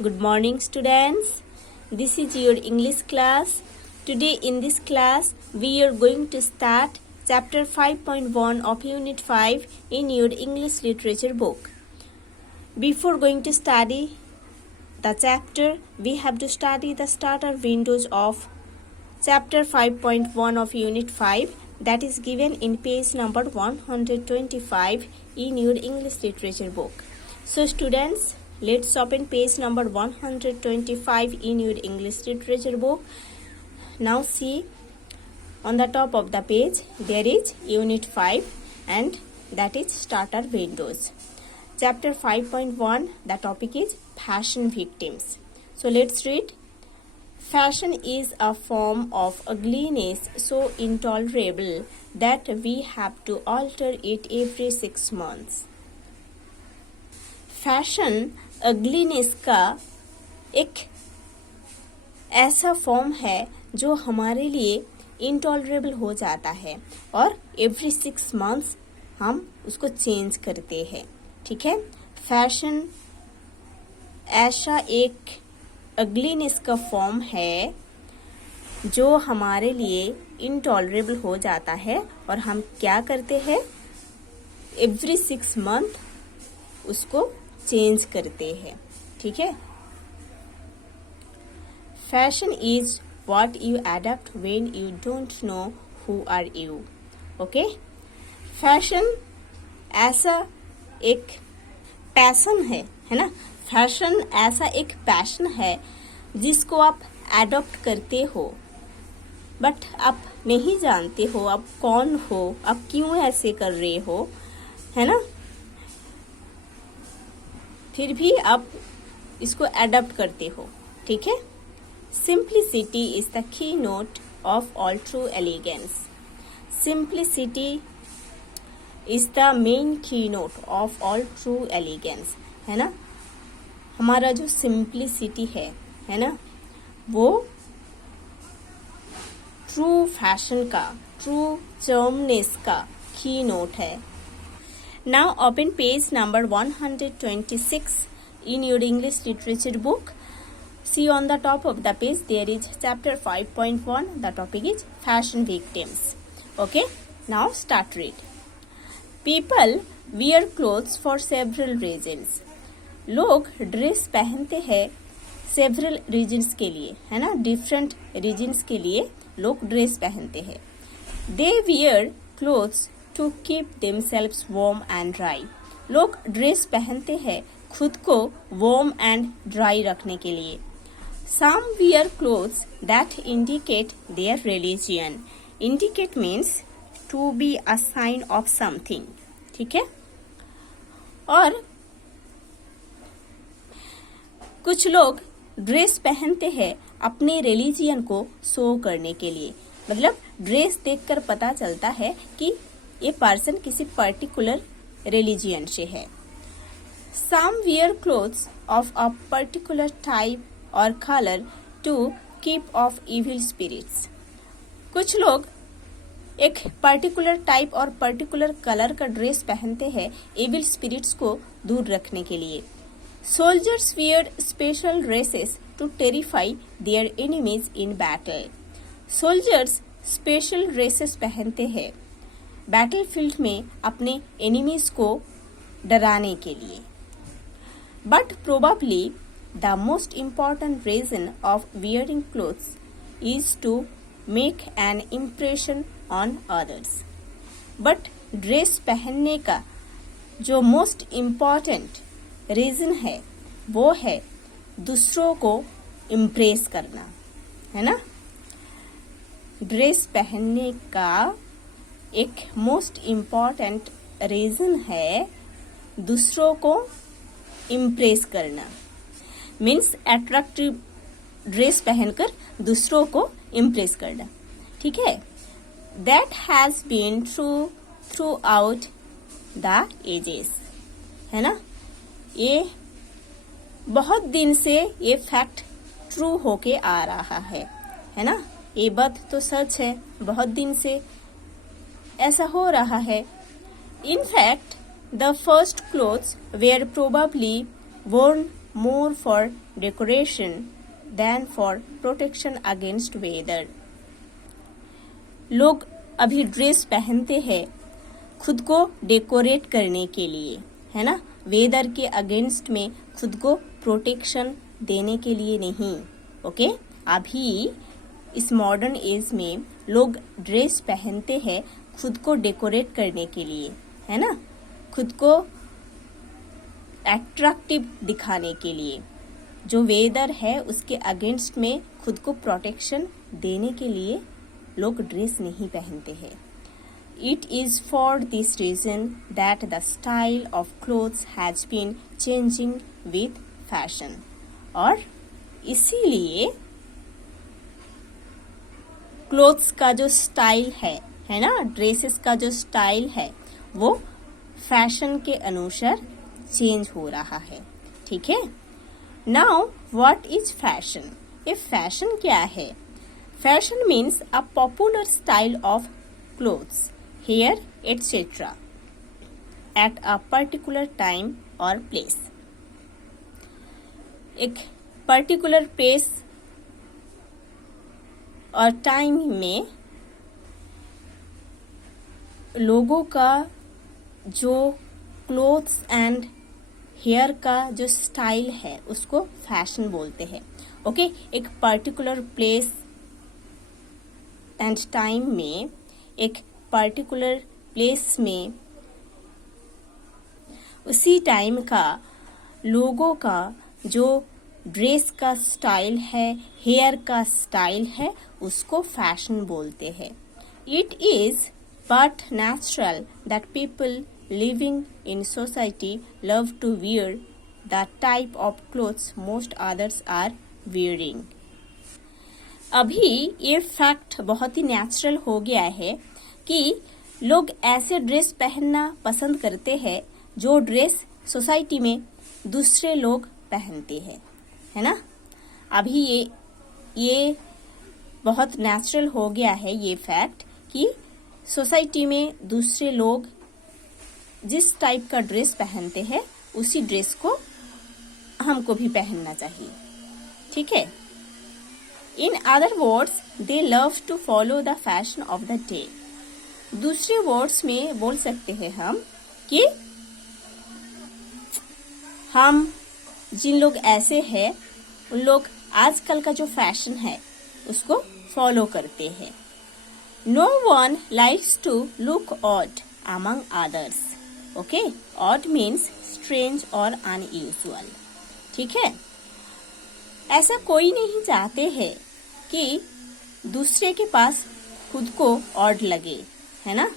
Good morning, students. This is your English class. Today in this class, we are going to start chapter 5.1 of Unit 5 in your English literature book. Before going to study the chapter, we have to study the starter windows of chapter 5.1 of Unit 5 that is given in page number 125 in your English literature book. So students, let's open page number 125 in your English literature book. Now see, on the top of the page there is Unit 5 and that is starter windows. Chapter 5.1, the topic is fashion victims. So let's read. Fashion is a form of ugliness so intolerable that we have to alter it every 6 months. Fashion ugliness का एक ऐसा form है जो हमारे लिए intolerable हो जाता है और एवरी 6 मंथ्स हम उसको चेंज करते हैं. ठीक है, फैशन ऐसा एक अगलीनेस का फॉर्म है जो हमारे लिए इंटॉलरेबल हो जाता है और हम क्या करते हैं, एवरी 6 मंथ उसको चेंज करते हैं. ठीक है, fashion is what you adopt when you don't know who are you. Okay, fashion ऐसा एक पैशन है ना. फैशन ऐसा एक पैशन है जिसको आप अडॉप्ट करते हो बट आप नहीं जानते हो आप कौन हो, आप क्यों ऐसे कर रहे हो, है ना. फिर भी आप इसको अडॉप्ट करते हो. ठीक है, simplicity is the key note of all true elegance. Simplicity is the main key note of all true elegance, है ना. हमारा जो सिंप्लिसिटी है ना, वो ट्रू फैशन का, ट्रू चार्मनेस का की नोट है. Now open page number 126 in your English literature book. See, on the top of the page there is chapter 5.1. The topic is fashion victims. Okay, now start read. People wear clothes for several reasons. लोग dress पहनते हैं several reasons के लिए, है ना. different reasons के लिए लोग ड्रेस पहनते हैं. They wear clothes to keep themselves warm and dry. लोग ड्रेस पहनते हैं खुद को warm and dry रखने के लिए. Some wear clothes that indicate their religion. Indicate means to be a sign of something. ठीक है, और कुछ लोग ड्रेस पहनते हैं अपने रिलीजियन को शो करने के लिए. मतलब ड्रेस देखकर पता चलता है कि ये पर्सन किसी पर्टिकुलर रिलीजियन से है. Some wear clothes of a particular type और colour to keep off evil spirits. कुछ लोग एक पर्टिकुलर टाइप और पर्टिकुलर कलर का ड्रेस पहनते हैं इविल स्पिरिट्स को दूर रखने के लिए. Soldiers wear special dresses to terrify their enemies in battle. Soldiers special dresses पहनते हैं बैटलफील्ड में अपने एनिमीज को डराने के लिए. But probably the most important reason of wearing clothes is to make an impression on others. But dress पहनने का जो मोस्ट इम्पॉर्टेंट रीजन है वो है दूसरों को इम्प्रेस करना, है ना. ड्रेस पहनने का एक मोस्ट इम्पॉर्टेंट रीजन है दूसरों को इम्प्रेस करना. मीन्स अट्रैक्टिव ड्रेस पहनकर दूसरों को इम्प्रेस करना. ठीक है, that has been true throughout the ages, है ना. ये बहुत दिन से ये फैक्ट ट्रू होके आ रहा है ना. ये बात तो सच है, बहुत दिन से ऐसा हो रहा है. In fact the first clothes were probably worn more for decoration than for protection against weather. लोग अभी ड्रेस पहनते हैं खुद को डेकोरेट करने के लिए, है ना, वेदर के अगेंस्ट में, खुद को प्रोटेक्शन देने के लिए नहीं। ओके, अभी इस मॉडर्न एज में लोग ड्रेस पहनते हैं खुद को डेकोरेट करने के लिए, है ना, खुद को अट्रैक्टिव दिखाने के लिए। जो वेदर है उसके अगेंस्ट में खुद को प्रोटेक्शन देने के लिए लोग ड्रेस नहीं पहनते हैं। It is for this reason that the style of clothes has been changing with fashion. और इसीलिए क्लोथ्स का जो स्टाइल है ना, ड्रेसेस का जो स्टाइल है वो फैशन के अनुसार चेंज हो रहा है। ठीक है। Now what is fashion? ये फैशन क्या है? Fashion means a popular style of clothes, hair etcetera at a particular time और प्लेस। एक पर्टिकुलर प्लेस और टाइम में लोगों का जो क्लोथ्स एंड हेयर का जो स्टाइल है उसको फैशन बोलते हैं। ओके, एक पर्टिकुलर प्लेस एंड टाइम में, एक पर्टिकुलर प्लेस में उसी टाइम का लोगों का जो ड्रेस का स्टाइल है, हेयर का स्टाइल है, उसको फैशन बोलते हैं। It is but natural that people living in society love to wear the type of clothes most others are wearing. अभी ये फैक्ट बहुत ही नेचुरल हो गया है कि लोग ऐसे ड्रेस पहनना पसंद करते हैं जो ड्रेस सोसाइटी में दूसरे लोग पहनते हैं, है ना। अभी ये बहुत नेचुरल हो गया है ये फैक्ट कि सोसाइटी में दूसरे लोग जिस टाइप का ड्रेस पहनते हैं उसी ड्रेस को हमको भी पहनना चाहिए। ठीक है। In other words, they love to follow the fashion of the day. दूसरे वर्ड्स में बोल सकते हैं हम कि हम जिन लोग ऐसे हैं उन लोग आजकल का जो फैशन है उसको फॉलो करते हैं। No one likes to look odd among others. Okay, odd means strange और अनयूजुअल। ठीक है। ऐसा कोई नहीं चाहते हैं कि दूसरे के पास खुद को ऑड लगे, है ना।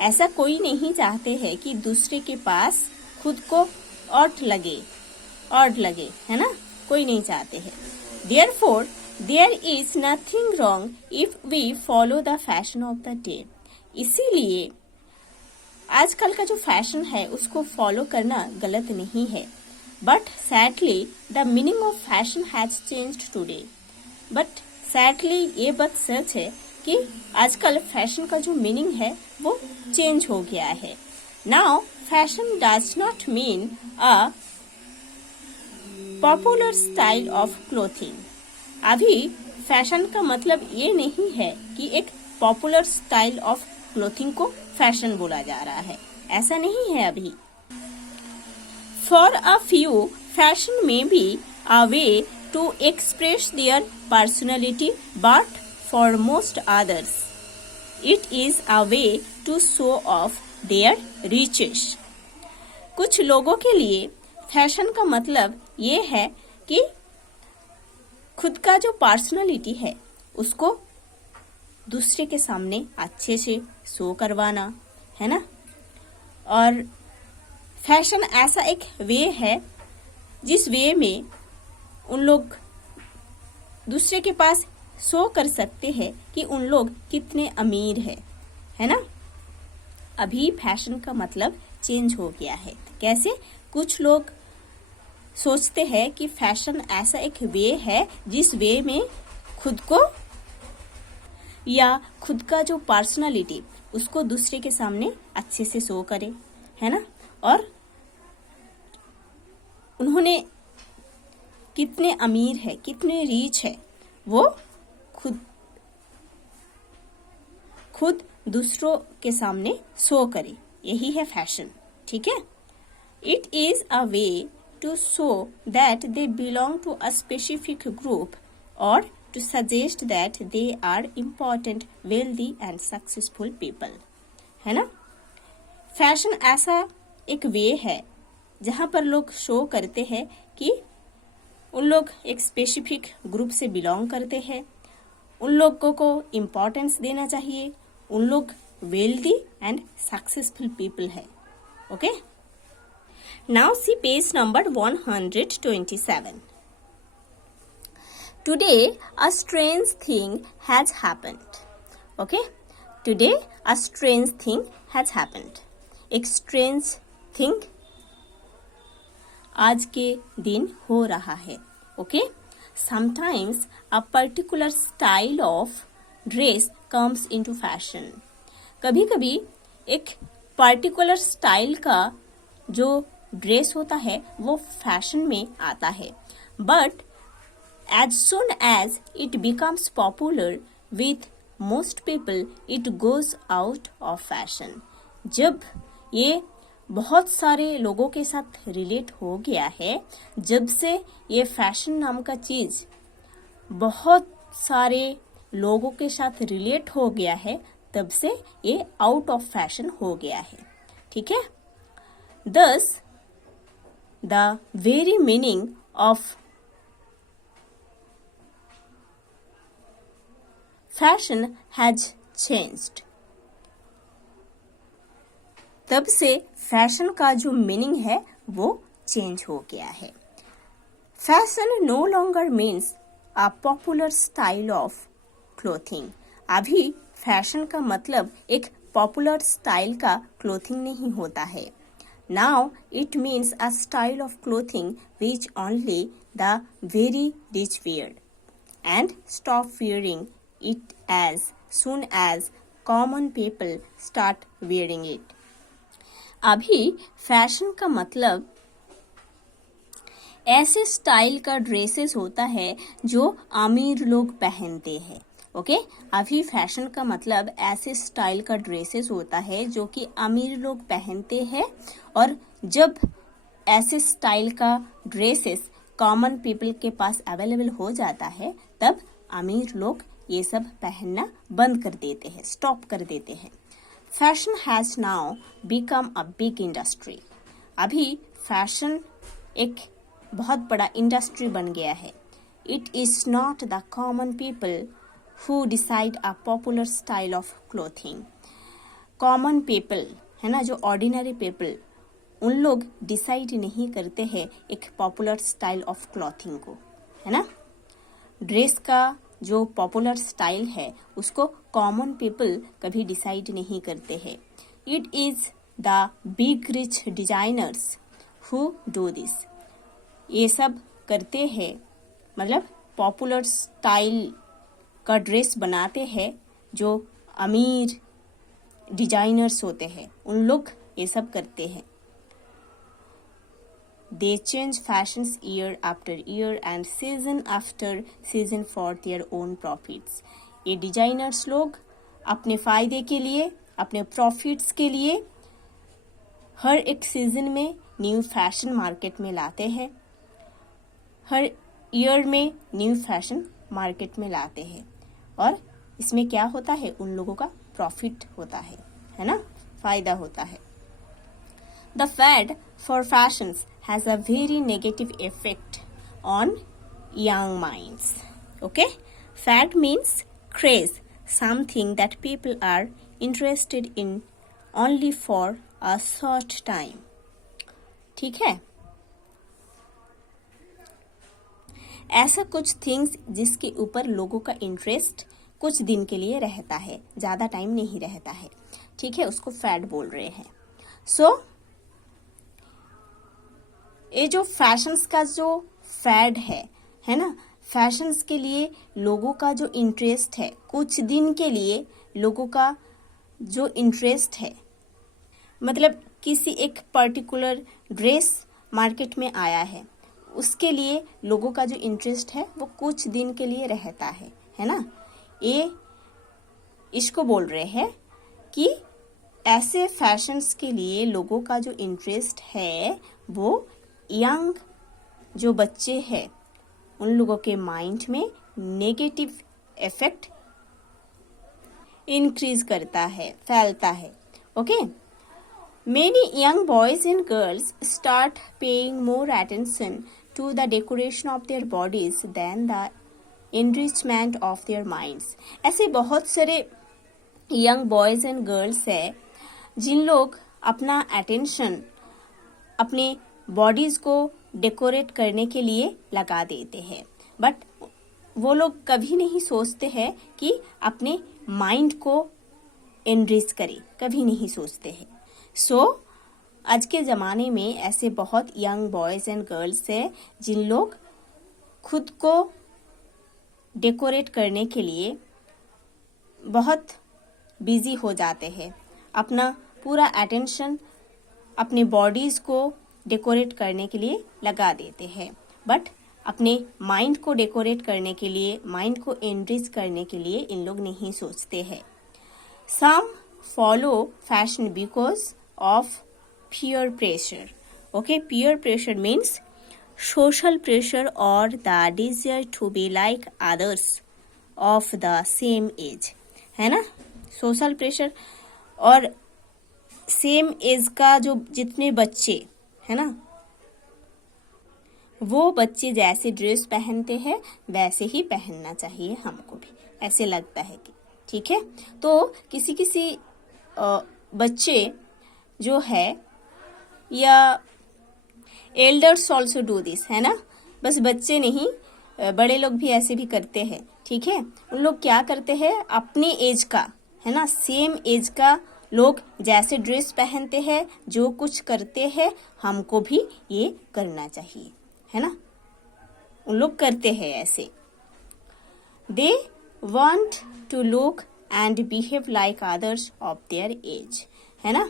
ऐसा कोई नहीं चाहते हैं कि दूसरे के पास खुद को ऑड लगे, है ना, कोई नहीं चाहते हैं। Therefore, there is nothing wrong if we follow the fashion of the day. इसीलिए आजकल का जो फैशन है उसको फॉलो करना गलत नहीं है। But sadly, the meaning of fashion has changed today. But sadly, ये बात सच है कि आजकल फैशन का जो मीनिंग है वो चेंज हो गया है। Now, fashion does not mean a popular style of clothing. अभी फैशन का मतलब ये नहीं है कि एक पॉपुलर स्टाइल ऑफ क्लोथिंग को फैशन बोला जा रहा है, ऐसा नहीं है अभी। For a few, fashion may be a way to express their personality, but for most others, it is a way to show off their riches. कुछ लोगों के लिए फैशन का मतलब ये है कि खुद का जो पर्सनालिटी है उसको दूसरे के सामने अच्छे से शो करवाना, है ना। और फैशन ऐसा एक वे है जिस वे में उन लोग दूसरे के पास शो कर सकते हैं कि उन लोग कितने अमीर है ना। अभी फैशन का मतलब चेंज हो गया है। कैसे? कुछ लोग सोचते हैं कि फैशन ऐसा एक वे है जिस वे में खुद को या खुद का जो पर्सनालिटी उसको दूसरे के सामने अच्छे से शो करे, है ना। और उन्होंने कितने अमीर है, कितने रिच है, वो खुद दूसरों के सामने शो करे, यही है फैशन। ठीक है। It is a way to show that they belong to a specific group और to suggest that they are important, wealthy and successful people, है ना। फैशन ऐसा एक वे है जहां पर लोग शो करते हैं कि उन लोग एक स्पेसिफिक ग्रुप से बिलोंग करते हैं, उन लोगों को इम्पोर्टेंस देना चाहिए, उन लोग वेल्दी एंड सक्सेसफुल पीपल है। Okay, now see page number 127. Today a strange thing has happened. Okay, today a strange thing has happened. एक strange thing आज के दिन हो रहा है। Okay, sometimes a particular style of dress comes into fashion. कभी कभी एक particular style का जो ड्रेस होता है वो फैशन में आता है, but as soon as it becomes popular with most people, it goes out of fashion. जब ये बहुत सारे लोगों के साथ रिलेट हो गया है, जब से ये फैशन नाम का चीज बहुत सारे लोगों के साथ रिलेट हो गया है, तब से ये आउट ऑफ फैशन हो गया है। ठीक है। Thus, the very meaning of fashion has changed. तब से फैशन का जो मीनिंग है वो चेंज हो गया है। Fashion no longer means a popular style of clothing. अभी फैशन का मतलब एक पॉपुलर स्टाइल का क्लोथिंग नहीं होता है। Now it means a style of clothing which only the very rich wear and stop wearing it as soon as common people start wearing it. अभी fashion का मतलब ऐसे स्टाइल का ड्रेसेस होता है जो अमीर लोग पहनते हैं। ओके, अभी फैशन का मतलब ऐसे स्टाइल का ड्रेसेस होता है जो कि अमीर लोग पहनते हैं, और जब ऐसे स्टाइल का ड्रेसेस कॉमन पीपल के पास अवेलेबल हो जाता है, तब अमीर लोग ये सब पहनना बंद कर देते हैं, स्टॉप कर देते हैं। Fashion has now become a big industry. अभी फैशन एक बहुत बड़ा इंडस्ट्री बन गया है। It is not the common people who decide a popular style of clothing. Common people है ना, जो ऑर्डिनरी पीपल, उन लोग डिसाइड नहीं करते हैं एक पॉपुलर स्टाइल ऑफ क्लॉथिंग को, है ना। ड्रेस का जो पॉपुलर स्टाइल है उसको कॉमन पीपल कभी डिसाइड नहीं करते हैं। It is the big rich designers who do this. ये सब करते हैं, मतलब पॉपुलर स्टाइल का ड्रेस बनाते हैं जो अमीर डिजाइनर्स होते हैं, उन लोग ये सब करते हैं। They change fashions year after year and season after season for their own profits. ये डिजाइनर्स लोग अपने फायदे के लिए, अपने प्रॉफिट्स के लिए हर एक सीजन में न्यू फैशन मार्केट में लाते हैं, हर ईयर में न्यू फैशन मार्केट में लाते हैं, और इसमें क्या होता है, उन लोगों का प्रॉफिट होता है ना, फायदा होता है। The fad for fashions has a very negative effect on young minds. Okay? Fad means craze, something that people are interested in only for a short time. ठीक है? ऐसा कुछ थिंग्स जिसके ऊपर लोगों का इंटरेस्ट कुछ दिन के लिए रहता है, ज्यादा टाइम नहीं रहता है। ठीक है, उसको फैड बोल रहे हैं। सो ये जो फैशंस का जो फैड है ना, फैशंस के लिए लोगों का जो इंटरेस्ट है, कुछ दिन के लिए लोगों का जो इंटरेस्ट है, मतलब किसी एक पर्टिकुलर ड्रेस मार्केट में आया है, उसके लिए लोगों का जो इंटरेस्ट है वो कुछ दिन के लिए रहता है ना। ये इसको बोल रहे हैं कि ऐसे फैशंस के लिए लोगों का जो इंटरेस्ट है वो यंग जो बच्चे हैं उन लोगों के माइंड में नेगेटिव इफेक्ट इंक्रीज करता है, फैलता है। Okay, many young boys and girls start paying more attention to the decoration of their bodies then the enrichment of their minds. ऐसे बहुत सारे यंग बॉयज एंड गर्ल्स है जिन लोग अपना अटेंशन अपने बॉडीज को डेकोरेट करने के लिए लगा देते हैं, बट वो लोग कभी नहीं सोचते हैं कि अपने माइंड को एनरिच करें, कभी नहीं सोचते हैं। सो आज के ज़माने में ऐसे बहुत यंग बॉयज एंड गर्ल्स हैं जिन लोग खुद को डेकोरेट करने के लिए बहुत बिजी हो जाते हैं, अपना पूरा अटेंशन अपने बॉडीज को डेकोरेट करने के लिए लगा देते हैं, बट अपने माइंड को डेकोरेट करने के लिए, माइंड को एनरिच करने के लिए इन लोग नहीं सोचते हैं। Some follow fashion because of peer pressure. Okay, peer pressure means social pressure or the desire to be like others of the same age, है ना। सोशल प्रेशर और सेम एज का जो जितने बच्चे है ना, वो बच्चे जैसे ड्रेस पहनते हैं वैसे ही पहनना चाहिए हमको भी, ऐसे लगता है कि ठीक है। तो किसी किसी बच्चे जो है या एल्डर्स ऑल्सो डू दिस, है ना, बस बच्चे नहीं बड़े लोग भी ऐसे भी करते हैं, ठीक है। उन लोग क्या करते हैं, अपने एज का है ना, सेम एज का लोग जैसे ड्रेस पहनते हैं, जो कुछ करते हैं, हमको भी ये करना चाहिए, है ना। उन लोग करते हैं ऐसे। They want to look and behave like others of their age, है ना।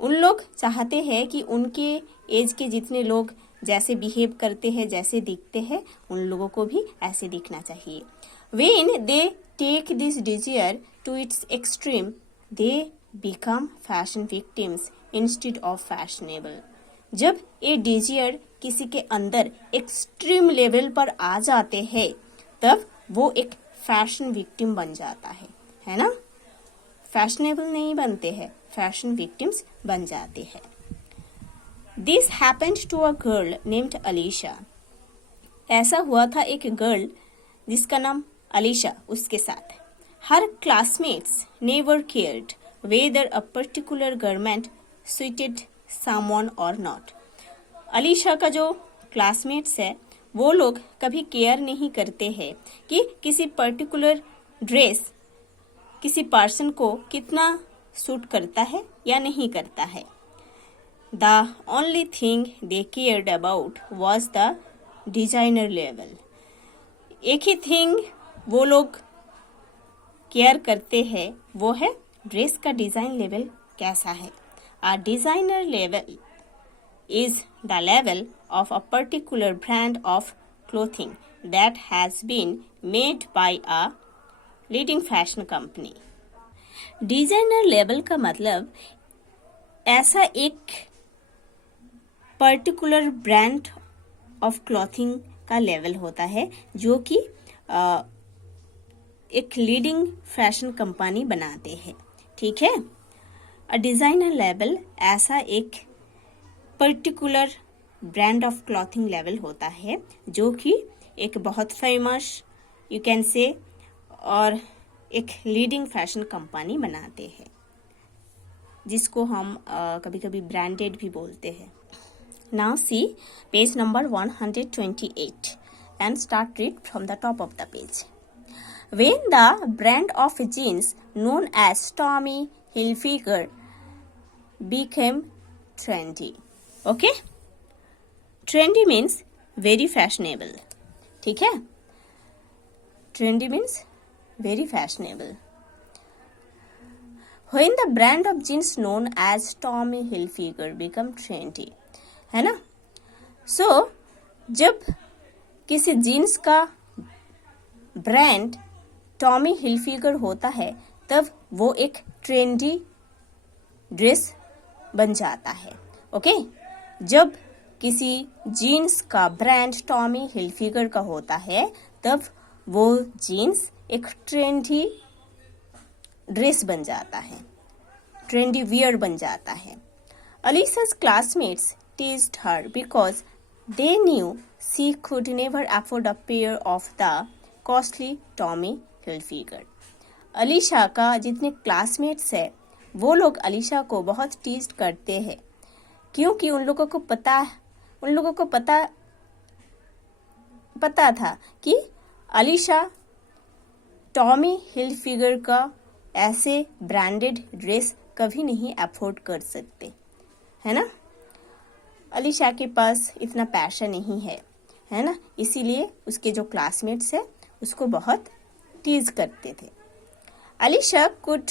उन लोग चाहते हैं कि उनके एज के जितने लोग जैसे बिहेव करते हैं, जैसे दिखते हैं, उन लोगों को भी ऐसे दिखना चाहिए। When they take this desire to its extreme, they become fashion victims instead of fashionable. जब ये डिजायर किसी के अंदर एक्सट्रीम लेवल पर आ जाते हैं, तब वो एक फैशन विक्टिम बन जाता है ना। फैशनेबल नहीं बनते हैं, फैशन विक्टिम्स बन जाते हैं। This happened to a girl named Alisha. ऐसा हुआ था एक गर्ल जिसका नाम अलीशा, उसके साथ। Her classmates never cared whether a particular garment suited someone or not. Alisha का जो क्लासमेट्स है वो लोग कभी केयर नहीं करते हैं कि किसी पर्टिकुलर ड्रेस किसी पर्सन को कितना सूट करता है या नहीं करता है। The only thing they cared about was the designer level. एक ही थिंग वो लोग केयर करते हैं, वो है ड्रेस का डिजाइन लेवल कैसा है। A designer level is the level of a particular brand of clothing that has been made by a leading fashion company. Designer level का मतलब ऐसा एक पर्टिकुलर ब्रांड ऑफ क्लॉथिंग का लेवल होता है जो कि एक लीडिंग फैशन कंपनी बनाते हैं, ठीक है। अ डिजाइनर लेवल ऐसा एक particular brand of clothing level होता है जो कि एक बहुत फेमस यू कैन से और एक लीडिंग फैशन कंपनी बनाते हैं, जिसको हम कभी कभी ब्रांडेड भी बोलते हैं। Now see page number 128 and start read from the top of the page. When the brand of jeans known as Tommy Hilfiger became trendy. Okay? Trendy means very fashionable. ठीक है? Trendy means very fashionable. When the brand of jeans known as Tommy Hilfiger become trendy, है ना? So जब किसी jeans का brand Tommy Hilfiger होता है तब वो एक ट्रेंडी ड्रेस बन जाता है। ओके, जब किसी जीन्स का ब्रांड टॉमी हिलफिगर का होता है तब वो जीन्स एक ट्रेंडी ड्रेस बन जाता है, ट्रेंडी वियर बन जाता है। Alicia's classmates teased her because they knew she could never afford a pair of the costly Tommy Hilfiger. Alisha का जितने क्लासमेट्स है वो लोग अलीशा को बहुत टीज करते हैं क्योंकि उन लोगों को पता था कि अलीशा टॉमी हिलफिगर का ऐसे ब्रांडेड ड्रेस कभी नहीं अफोर्ड कर सकते, है ना। अलीशा के पास इतना पैसा नहीं है ना, इसीलिए उसके जो क्लासमेट्स है उसको बहुत टीज करते थे। Alisha could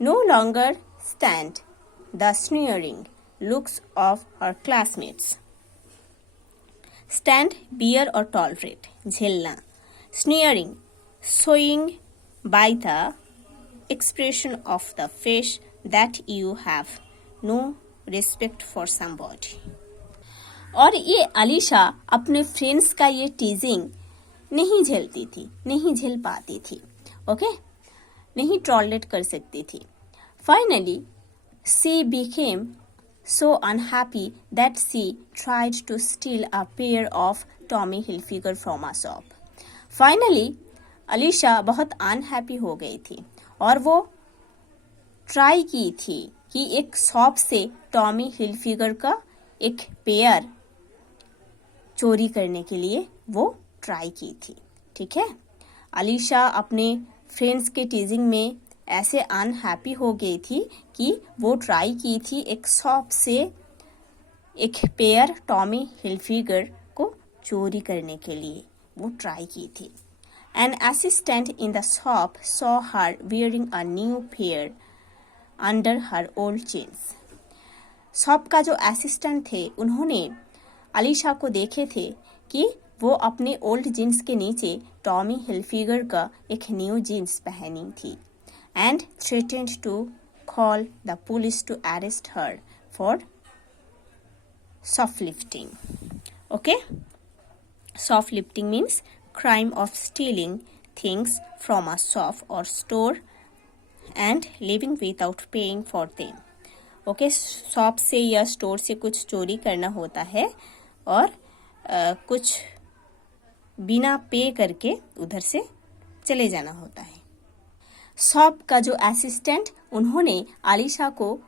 no longer stand the sneering looks of her classmates. Stand bear और टॉलरेट, झेलना। Sneering, showing by the expression of the face that you have no respect for somebody. और ये अलीशा अपने फ्रेंड्स का ये टीजिंग नहीं झेलती थी, नहीं झेल पाती थी, ओके, नहीं टॉलरेट कर सकती थी। Finally, she became so unhappy that she tried to steal a pair of Tommy Hilfiger from a shop. Finally, Alisha बहुत अनहैप्पी हो गई थी और वो ट्राई की थी कि एक शॉप से टॉमी हिलफिगर का एक पेयर चोरी करने के लिए वो ट्राई की थी। ठीक है, अलीशा अपने फ्रेंड्स के टीजिंग में ऐसे अनहैप्पी हो गई थी कि वो ट्राई की थी एक शॉप से एक पेयर टॉमी हिलफिगर को चोरी करने के लिए वो ट्राई की थी। An assistant in the shop saw her wearing a new pair under her old jeans. Shop का जो असिस्टेंट थे उन्होंने अलीशा को देखे थे कि वो अपने ओल्ड जीन्स के नीचे टॉमी हिलफिगर का एक न्यू जीन्स पहनी थी and threatened to call the police to arrest her for shoplifting. Okay? Shoplifting means crime of stealing things from a shop or store and leaving without paying for them. Okay, shop से या store से कुछ चोरी करना होता है और कुछ बिना पे करके उधर से चले जाना होता है। शॉप का जो असिस्टेंट उन्होंने अलीशा को